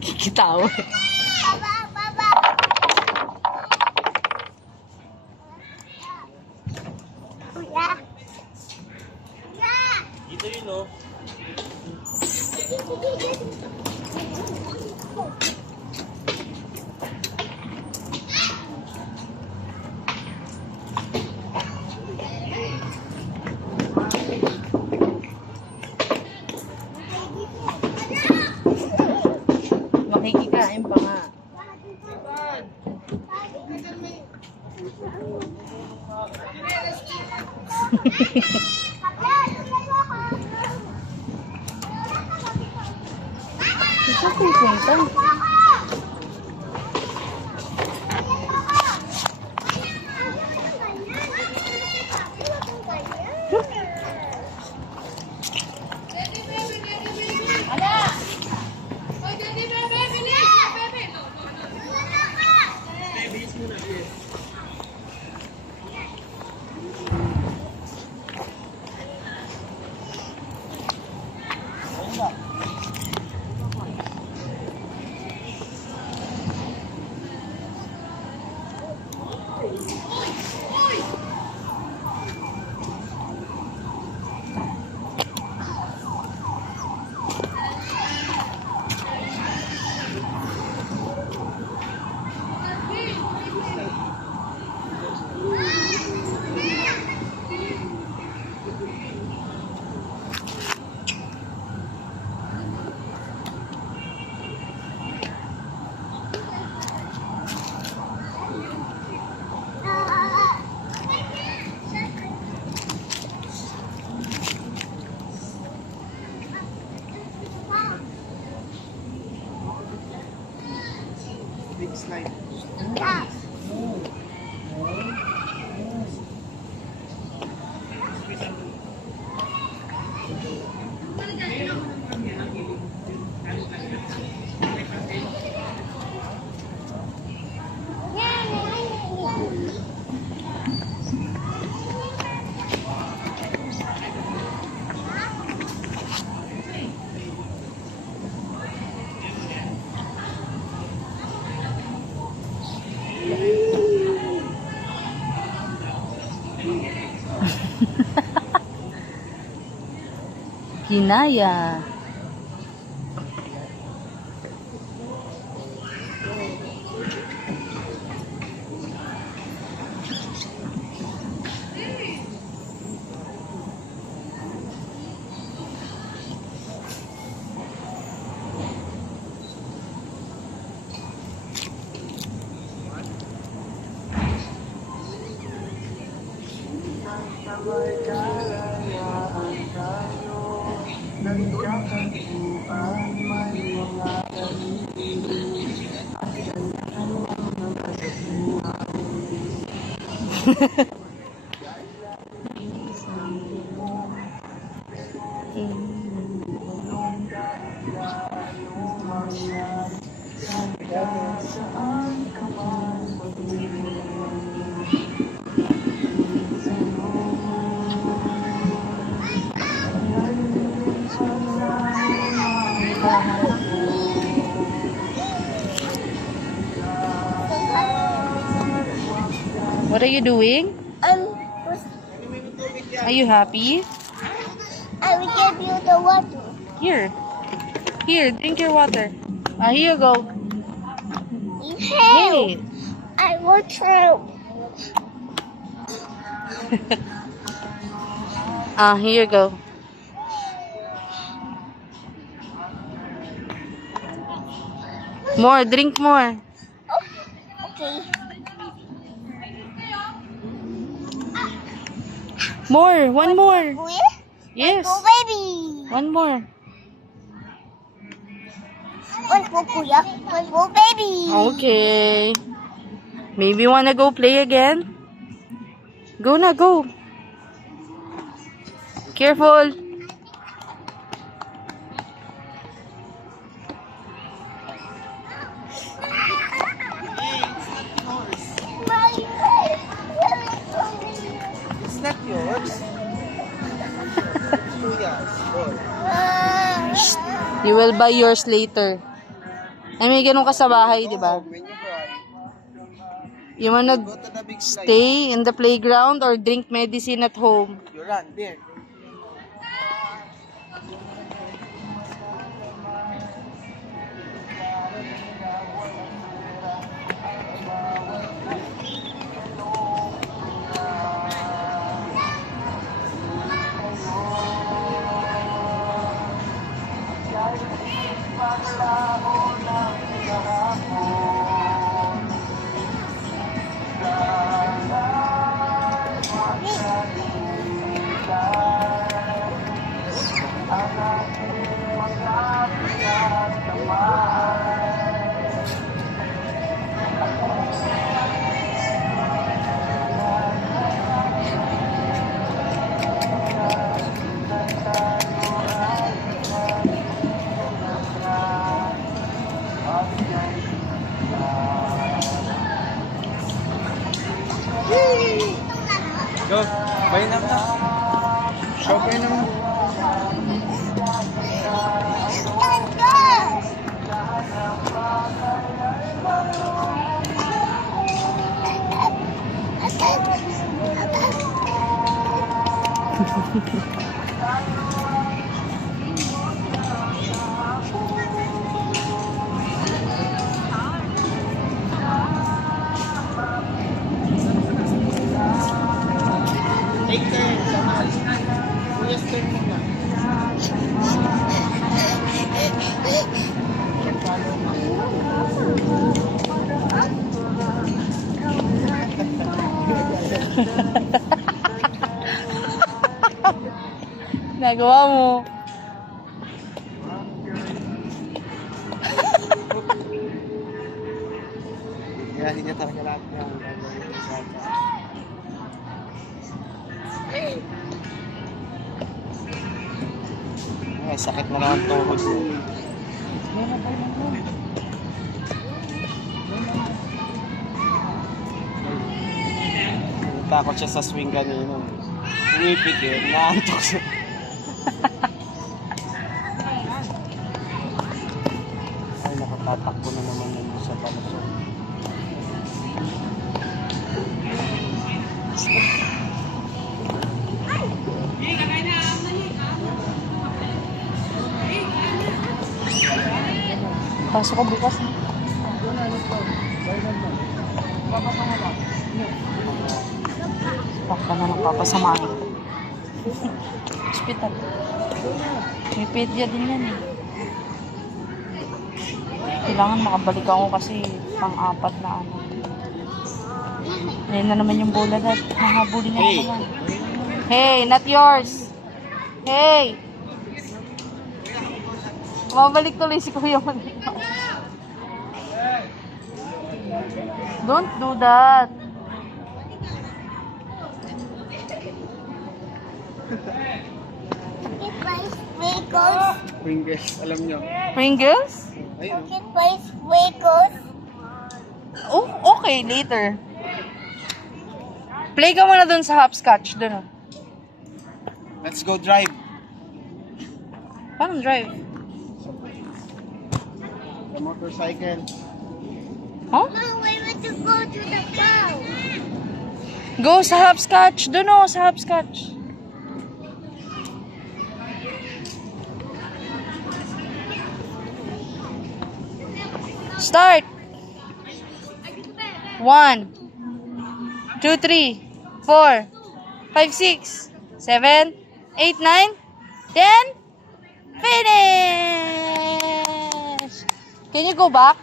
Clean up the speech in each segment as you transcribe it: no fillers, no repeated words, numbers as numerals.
Kikitawa. Ito yun, oh. Makikikain pa nga. Ito pupunta. Big slide. Hinaya. What are you doing? Are you happy? I will give you the water. Here. Here, drink your water. Here you go. Hey, Hey. I want to. Here you go. More, drink more. Okay. More, one more. Yes. Go, baby. One more. One go, kuya. One go, baby. Okay. Maybe you wanna go play again? Go na, go. Careful. It's not yours. Kuya's. Ball. You will buy yours later. Ay, may ganun ka sa bahay, di ba? When you cry, You wanna go to the big slide. stay in the playground or drink medicine at home? You run there. Go. Bay naman. Show bay naman. Take turn sa mahal. Kuya's turn muna. Follow mo. Nagawa mo. Kaya hindi niya talaga lahat ng gagawin ko sa akin. Ay, sakit na naman tuhod mo. Takot siya sa swing kanino. Pumipikit, naantok siya. Ay, nakatatakbo na naman yun sa palusok. Pasok ko bukas. Baka na nagpapasamahin ko. Hospital. May pedya din yan eh. Kailangan makabalik ako kasi pang-apat na ano. Ayan na naman yung bola dad. Hahabulin na naman. Hey, not yours. Hey! Mabalik tuloy si Kuya Manila. Don't do that. It plays vehicles. Pringles, alam nyo. Pringles? Ayun. It plays vehicles. Oh, okay, later. Play ka muna dun sa hopscotch. Dun oh. Let's go drive. Paano drive? The motorcycle. Huh? No, we want to go to the town. Go sa hopscotch. Dun oh, sa hopscotch. Start. 1, 2, 3, 4, 5, 6, 7, 8, 9, 10. Finish! Can you go back?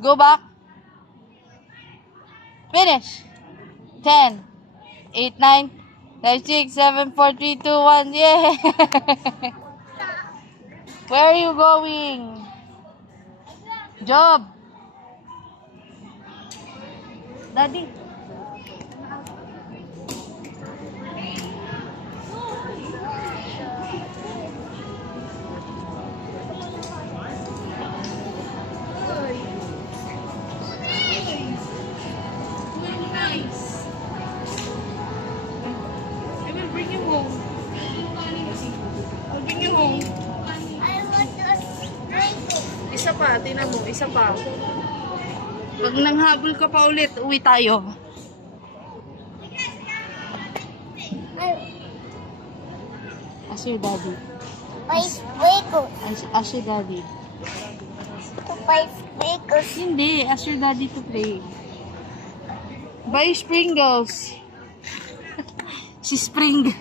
Go back. Finish. 10, 8, 9, 5, 6, 7, 4, 3, 2, 1. Yay! Where are you going? Job. Daddy. pa, tingnan mo, isa pa. Pag nanghabol ka pa ulit, uwi tayo. Ask your daddy. Five squiggles. Ask your daddy. Five squiggles. Hindi, ask your daddy to play. Buy Pringles. Si Spring.